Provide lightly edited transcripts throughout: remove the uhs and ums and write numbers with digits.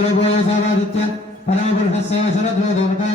स्वरूपोय सावादित्य परमपुरुषस्य शरद्रो देवता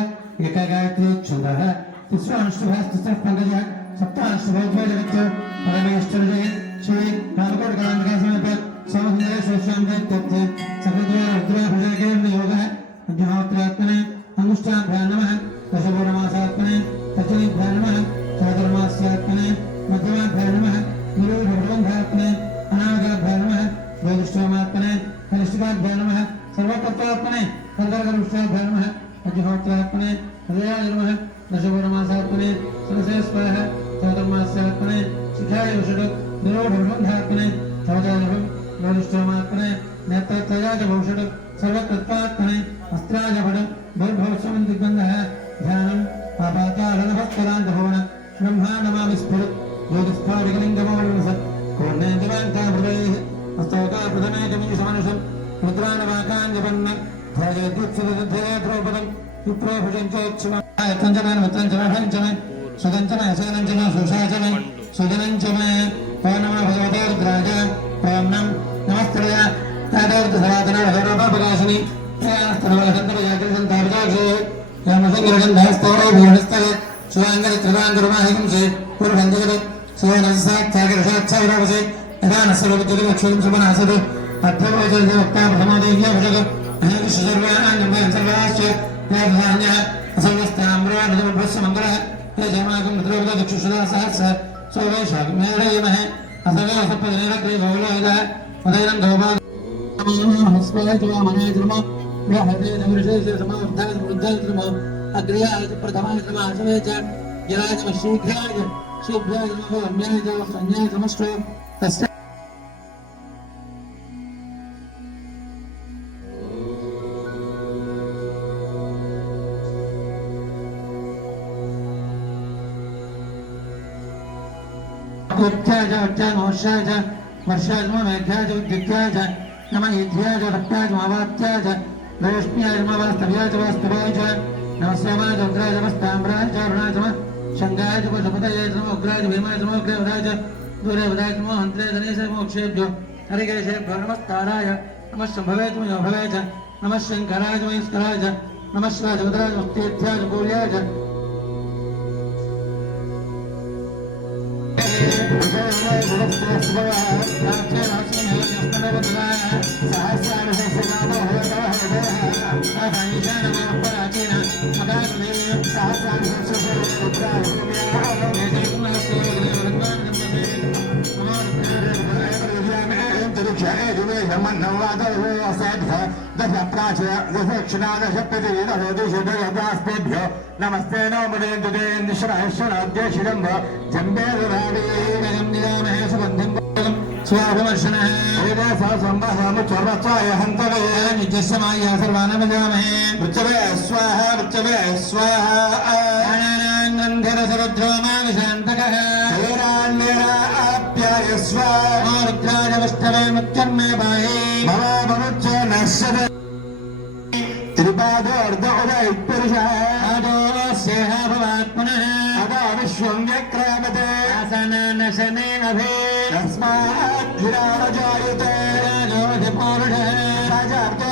एक गायत्री छन्दः तिस्रांशुभस्तिस्रः पङ्कजः सप्तांशुभोद्भो जगत्यो परमेश्वरजय श्री रामकोटकान्तिका समीपे सोमसुन्दरेश्वरस्वामी दैत्यत्य सकलद्वार रुद्राभिषेकेन्द्रयोगः अग्निहोत्रात्मने अंगुष्ठाभ्यां नमः दशपूर्णमासात्मने तच्चनीभ्यां नमः चातुर्मास्यात्मने मध्यमाभ्यां नमः गुरुभगवन्धात्मने अनागाभ्यां नमः ज्योतिष्ठोमात्मने कनिष्ठिकाभ्यां नमः सर्वकर्तात्मने कन्दर्गरुष्टाभ्यां नमः अग्निहोत्रात्मने हृदयाय नमः दशपूर्णमासात्मने सरसेस्वरः चातुर्मास्यात्मने शिखाय वषट् गुरुभगवन्धात्मने चौजायभं ज्योतिष्ठोमात्मने नेत्रत्रयाय भौषट् सर्वकर्तात्मने अस्त्राय भट भैर्भवस्वन्दिग्बन्धः ध्यानं पापाचारणभस्करान्तभवन ब्रह्माण्डमामि स्फुरत् ज्योतिस्फाटिकलिङ्गमवलसत् कोर्णेन्द्रवाङ्काभृतैः हस्तोकाप्रथमेकमीशमनुषं मुद्राणवाकाञ्जपन्न ध्यायेद्युत्सुतद्धेयद्रौपदं विप्रोभुजञ्चोत्सवं यत्तञ्चमैर्मुत्तञ्चमभञ्चमै सुदञ्चमय सेनञ्चम सुषाचमै सुजनञ्चमै ओ नमः भगवते रुद्राय ॐ नमस्त्रया तादोर्धसनातनभगवपापकाशिनी स्तनवलसन्तरयाकृसन्तापजाक्षे यमसङ्गिरगन्धहस्तौरौ भूणस्तवे शिवाङ्गरित्रिवाङ्गरुमाहिंसे पूर्वञ्जगत् शिवनसाक्षागिरषाच्छाविरावसे यदा नस्सर्वविद्युतिमक्षुं सुमनासत् अर्थवोचर्यवक्ताप्रथमोदेव्याभिषक् अनेकशर्वाणां सर्वाश्च याधान्यः असंवस्ताम्रानुदमुभस्य मङ्गलः ये जयमाकं रुद्रवदचक्षुषदा सहस्र सोवैशाखमेरयमहे असवे सप्तजनेरक्रीभवलोहितः उदयनं गौपा हस्वाय मनाय नमः ब्रह्मते नमृषेषे समार्थाय वृद्धाय नमः अग्र्याय प्रथमाय नमः आसवे च जलाय नमः शीघ्राय नमः रम्याय च संज्ञाय नमश्च तस्य उत्थाय च उत्थाय मोक्षाय च वर्षाय नमः मेघाय च उद्युक्ताय च नमः ईध्याय च रक्ताय च महावात्याय च रोष्ण्याय नमः वास्तव्याय च वास्तवाय च नमः सोमाय च उग्राय च वस्ताम्राय च अरुणाय च शङ्गाय च पशुपतये च नमः उग्राय च भीमाय च नमः उग्रवदाय च दूरवदाय च नमः हन्त्रे गणेश मोक्षेभ्यो हरिकेशेभ्यो नमस्ताराय नमः शम्भवे च मयोभवे च नमः शङ्कराय च महेश्वराय च नमः शिवाय च उदराय च मुक्तेभ्याय च कूल्याय च नमस्ते नो मुदेन्दुदेन्द्रश्रायश्वराद्यशिरम्भ जम्बे स्वाभमर्षणः संवाहमुच्चर्वचाय हन्तवे नित्यस्यमाय सर्वानमजामहे मृत्यवे स्वाहा मृत्यवे स्वाहा गन्धरसरुद्रोमाविशान्तकः हेराण्यराप्याय स्वाहा रुद्राय वष्टवे मुच्चन्मे बाहे भवामनुच्च नश्यते त्रिपादोर्धोदयपुरुषः अदोस्येह भवात्मनः अदा विश्वं व्यक्रामते आसननशनेनभे तस्माद्धिराजायते राजोऽधिपौरुषः राजार्थ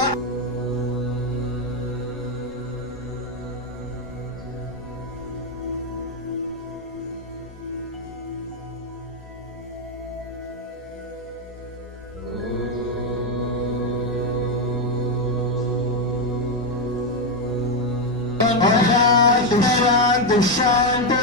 शांति शांति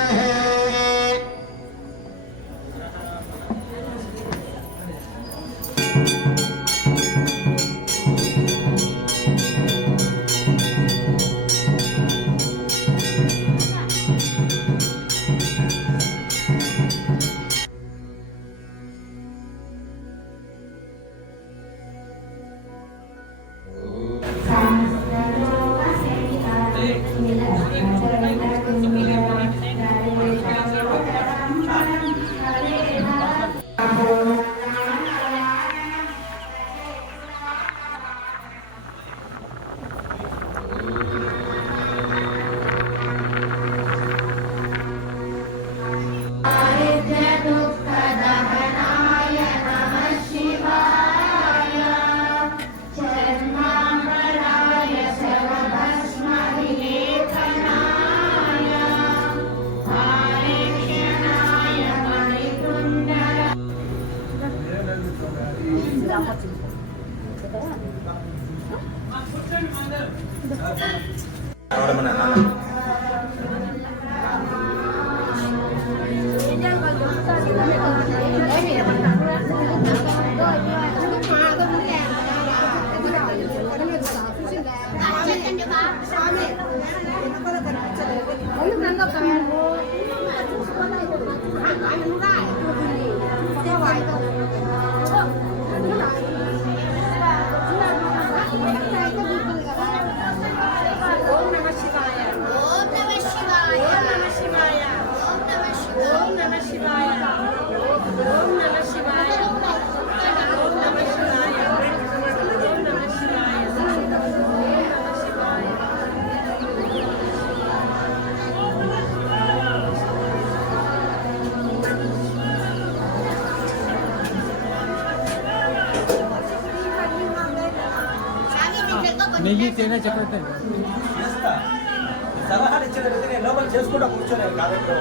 నెయ్యి తేనె చెప్పండి సలహాలు ఇచ్చేది నేను లోపల చేసుకుంటా కూర్చోలేదు కాబట్టి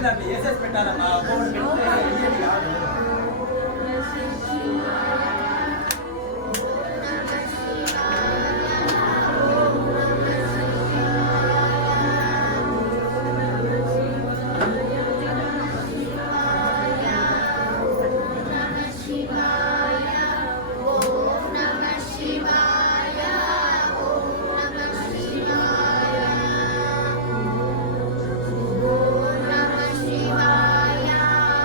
దాన్ని వేసేసి పెట్టాలమ్మా అకౌంట్ పెడితే కాదు Shivaya.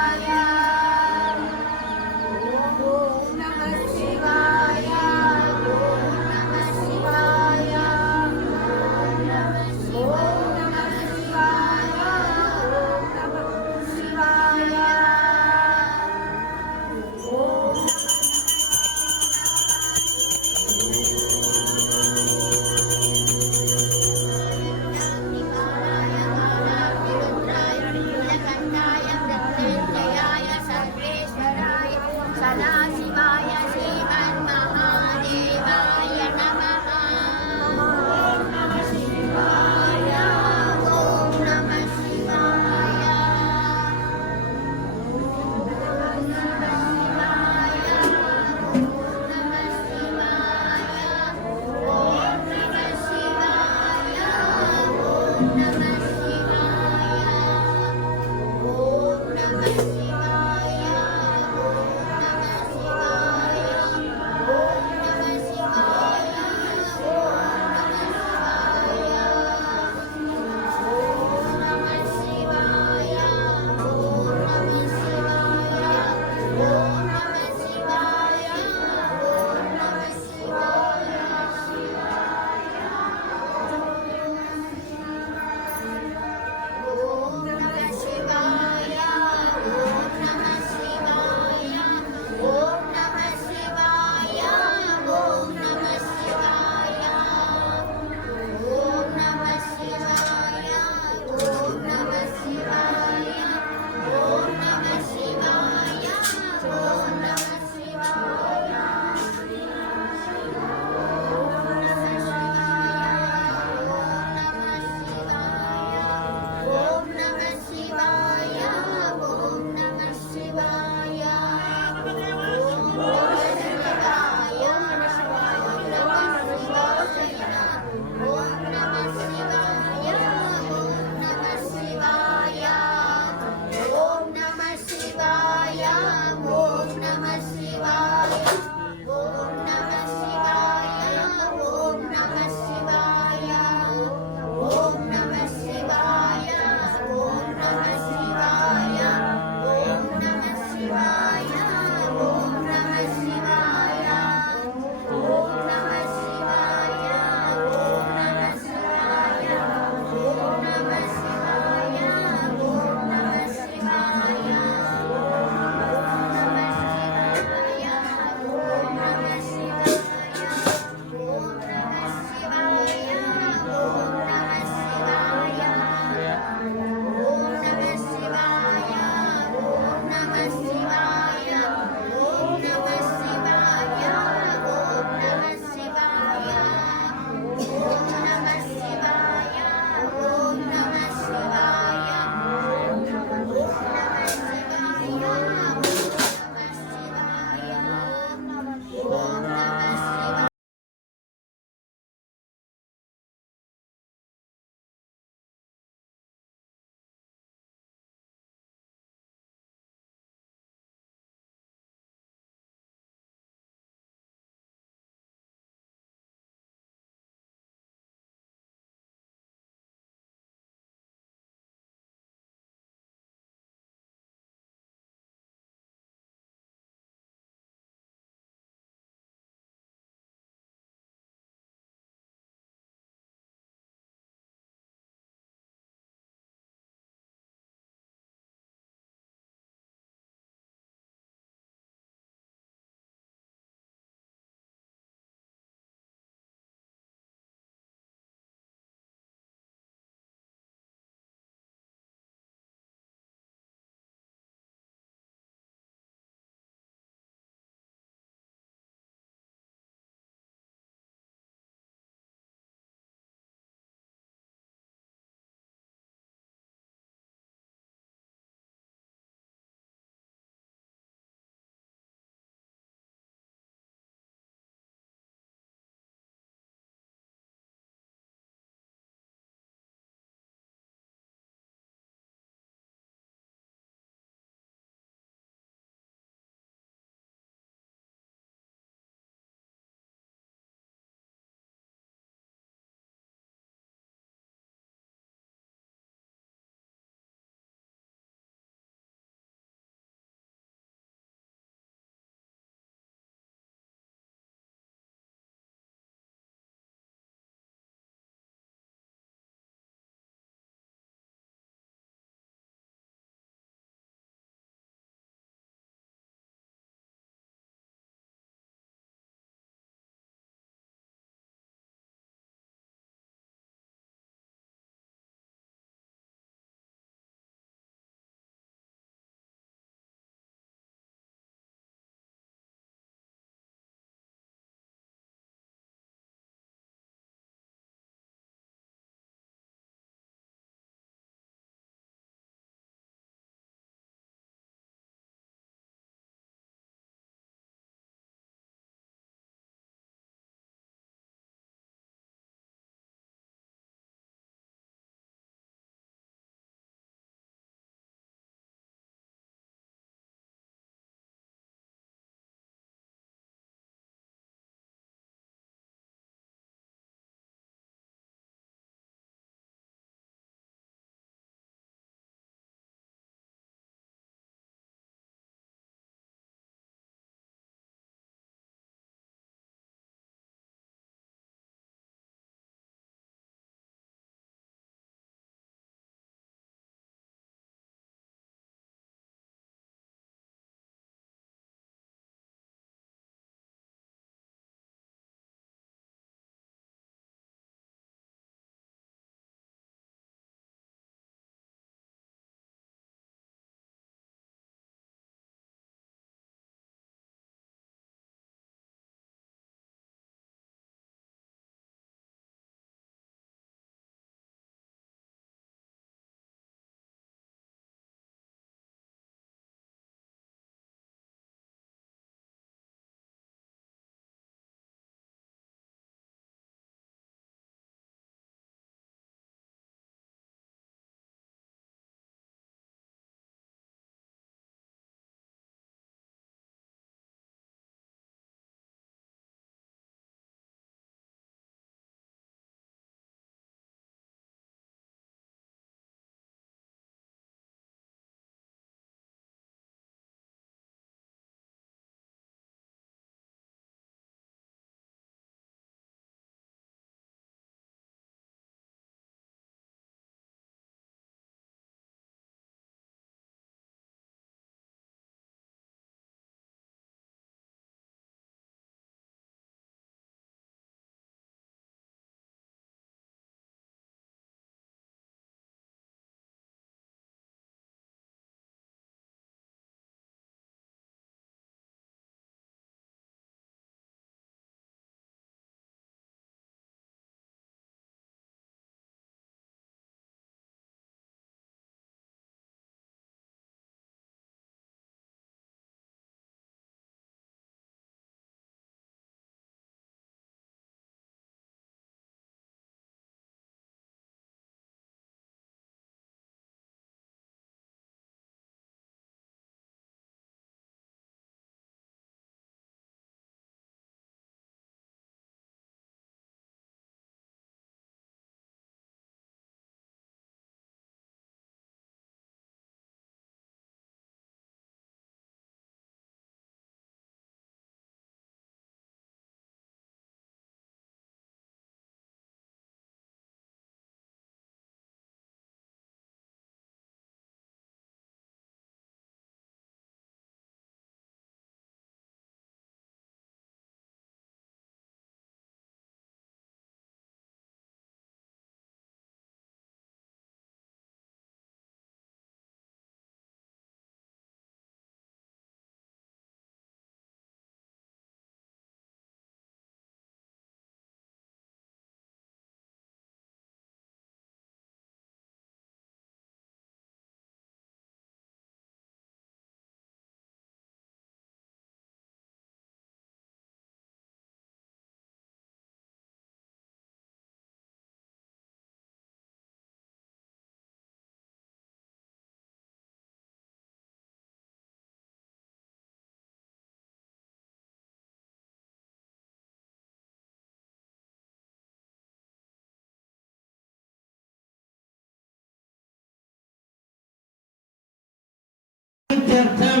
इत्यर्थम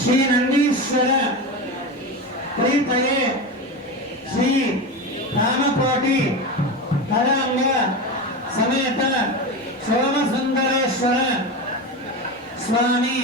श्री नंदीश्वर प्रीतये श्री कामकोटि तदांग समेत सोमसुंदरेश्वर स्वामी